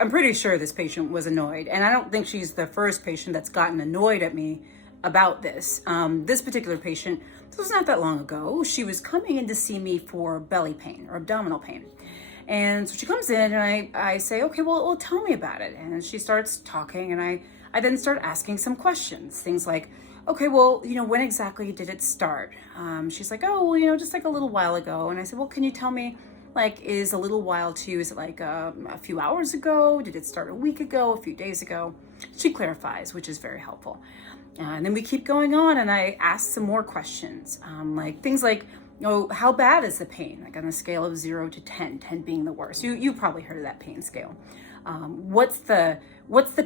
I'm pretty sure this patient was annoyed, and I don't think she's the first patient that's gotten annoyed at me about this. This particular patient, this was not that long ago. She was coming in to see me for belly pain or abdominal pain. And so she comes in and I say, okay, well, tell me about it. And she starts talking, and I then start asking some questions, things like, okay, well, when exactly did it start? She's like, oh, well, just like a little while ago. And I said, well, can you tell me, like, is a little while too, is it like a few hours ago? Did it start a week ago, a few days ago? She clarifies, which is very helpful. And then we keep going on, and I ask some more questions, like things like, how bad is the pain? Like on a scale of 0 to 10, 10 being the worst. You probably heard of that pain scale. What's the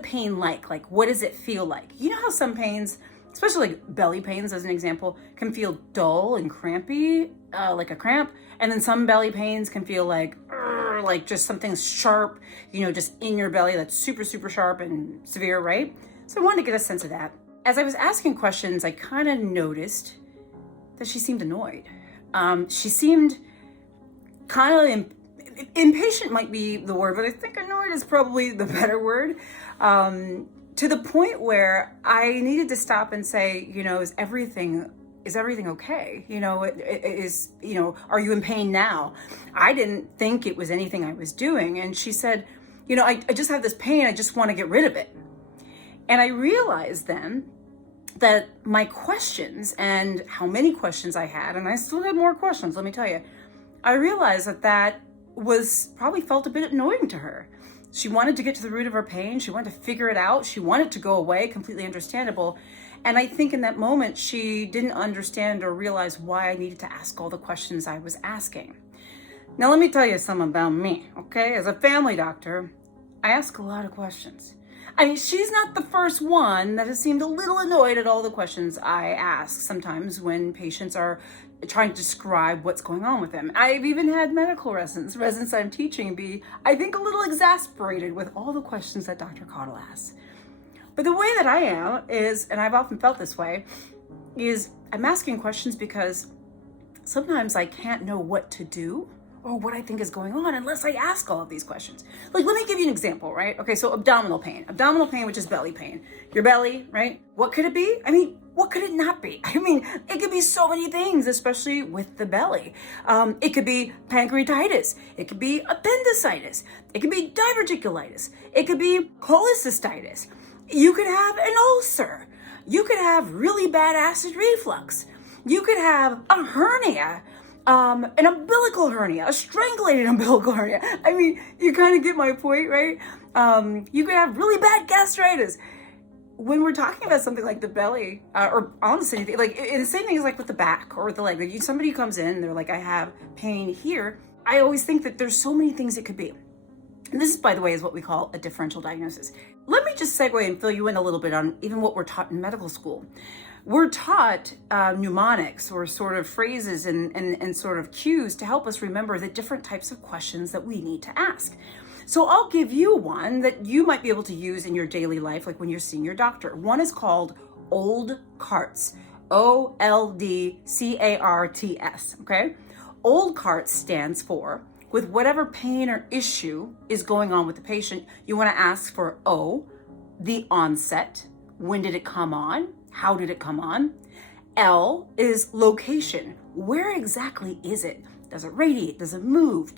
pain like? Like, what does it feel like? You know how some pains, especially like belly pains as an example, can feel dull and crampy, like a cramp. And then some belly pains can feel like just something sharp, just in your belly that's super, super sharp and severe, right? So I wanted to get a sense of that. As I was asking questions, I kind of noticed that she seemed annoyed. She seemed kind of impatient might be the word, but I think annoyed is probably the better word. To the point where I needed to stop and say, is everything okay? Are you in pain now? I didn't think it was anything I was doing. And she said, I just have this pain. I just want to get rid of it. And I realized then that my questions and how many questions I had, and I still had more questions, let me tell you, I realized that was probably felt a bit annoying to her. She wanted to get to the root of her pain. She wanted to figure it out. She wanted to go away, completely understandable. And I think in that moment, she didn't understand or realize why I needed to ask all the questions I was asking. Now, let me tell you something about me, okay? As a family doctor, I ask a lot of questions. I mean, she's not the first one that has seemed a little annoyed at all the questions I ask sometimes when patients are trying to describe what's going on with them. I've even had medical residents I'm teaching be, I think, a little exasperated with all the questions that Dr. Caudle asks. But the way that I am is, and I've often felt this way, is I'm asking questions because sometimes I can't know what to do or what I think is going on unless I ask all of these questions. Like, let me give you an example, right? Okay, so abdominal pain, which is belly pain. Your belly, right? What could it be? I mean, what could it not be? I mean, it could be so many things, especially with the belly. It could be pancreatitis. It could be appendicitis. It could be diverticulitis. It could be cholecystitis. You could have an ulcer. You could have really bad acid reflux. You could have a hernia. An umbilical hernia, a strangulated umbilical hernia. I mean, you kind of get my point, right? You could have really bad gastritis. When we're talking about something like the belly, or honestly, like, the same thing is like with the back or with the leg. Like, somebody comes in, they're like, I have pain here. I always think that there's so many things it could be. And this, by the way, is what we call a differential diagnosis. Let me just segue and fill you in a little bit on even what we're taught in medical school. We're taught mnemonics, or sort of phrases and sort of cues to help us remember the different types of questions that we need to ask. So I'll give you one that you might be able to use in your daily life, like when you're seeing your doctor. One is called old carts, OLDCARTS, okay? Old carts stands for, with whatever pain or issue is going on with the patient, you want to ask for O, the onset. When did it come on? How did it come on? L is location. Where exactly is it? Does it radiate? Does it move?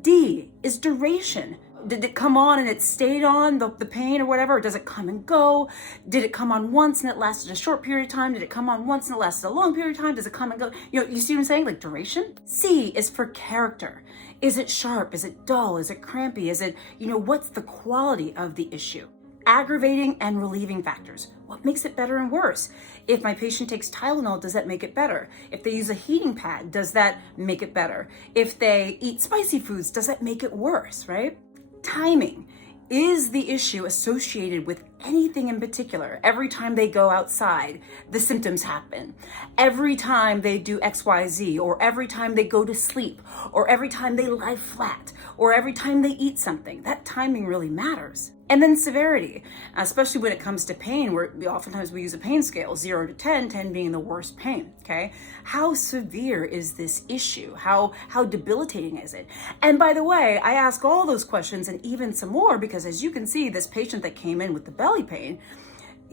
D is duration. Did it come on and it stayed on, the pain or whatever? Or does it come and go? Did it come on once and it lasted a short period of time? Did it come on once and it lasted a long period of time? Does it come and go? You see what I'm saying? Like duration. C is for character. Is it sharp? Is it dull? Is it crampy? Is it, what's the quality of the issue? Aggravating and relieving factors. What makes it better and worse? If my patient takes Tylenol, does that make it better? If they use a heating pad, does that make it better? If they eat spicy foods, does that make it worse, right? Timing. Is the issue associated with anything in particular? Every time they go outside, the symptoms happen. Every time they do XYZ, or every time they go to sleep, or every time they lie flat, or every time they eat something, that timing really matters. And then severity, especially when it comes to pain, where oftentimes we use a pain scale, 0 to 10, 10 being the worst pain, okay? How severe is this issue? How debilitating is it? And by the way, I ask all those questions and even some more because as you can see, this patient that came in with the belly pain,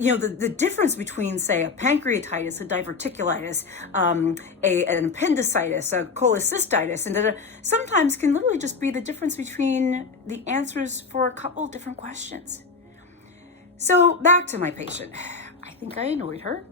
you know, the difference between, say, a pancreatitis, a diverticulitis, an appendicitis, a cholecystitis, and sometimes can literally just be the difference between the answers for a couple different questions. So back to my patient. I think I annoyed her.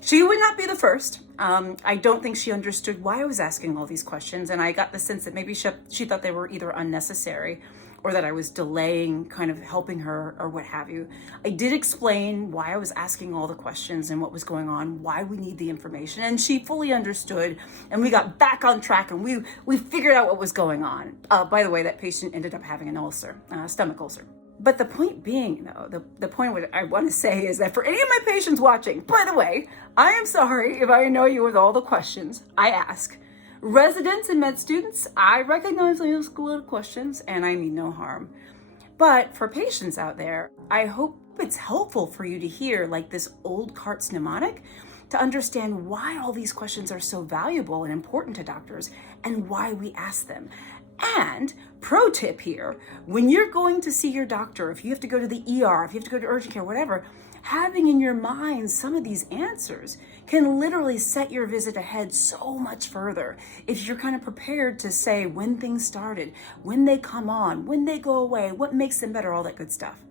She would not be the first. I don't think she understood why I was asking all these questions, and I got the sense that maybe she thought they were either unnecessary or that I was delaying kind of helping her or what have you. I did explain why I was asking all the questions and what was going on, why we need the information, and she fully understood, and we got back on track and we figured out what was going on. By the way, that patient ended up having an ulcer, stomach ulcer. But the point being, though, the point what I want to say is that for any of my patients watching, by the way, I am sorry if I annoy you with all the questions I ask. Residents and med students, I recognize I ask a lot of questions and I mean no harm. But for patients out there, I hope it's helpful for you to hear like this old Cart's mnemonic to understand why all these questions are so valuable and important to doctors and why we ask them. And pro tip here, when you're going to see your doctor, if you have to go to the ER, if you have to go to urgent care, whatever, having in your mind some of these answers can literally set your visit ahead so much further if you're kind of prepared to say when things started, when they come on, when they go away, what makes them better, all that good stuff.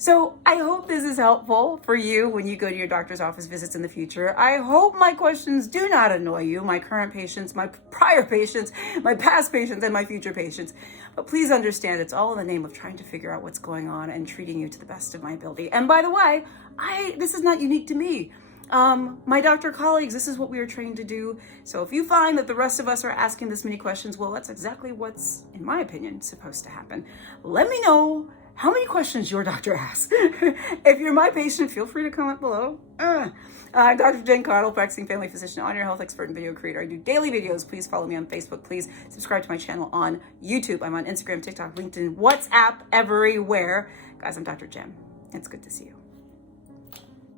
So I hope this is helpful for you when you go to your doctor's office visits in the future. I hope my questions do not annoy you, my current patients, my prior patients, my past patients, and my future patients. But please understand it's all in the name of trying to figure out what's going on and treating you to the best of my ability. And by the way, this is not unique to me. My doctor colleagues, this is what we are trained to do. So if you find that the rest of us are asking this many questions, well, that's exactly what's, in my opinion, supposed to happen. Let me know how many questions your doctor asks. If you're my patient, feel free to comment below. I'm Dr. Jen Caudle, practicing family physician, on your health expert and video creator. I do daily videos. Please follow me on Facebook. Please subscribe to my channel on YouTube. I'm on Instagram, TikTok, LinkedIn, WhatsApp, everywhere. Guys, I'm Dr. Jen. It's good to see you.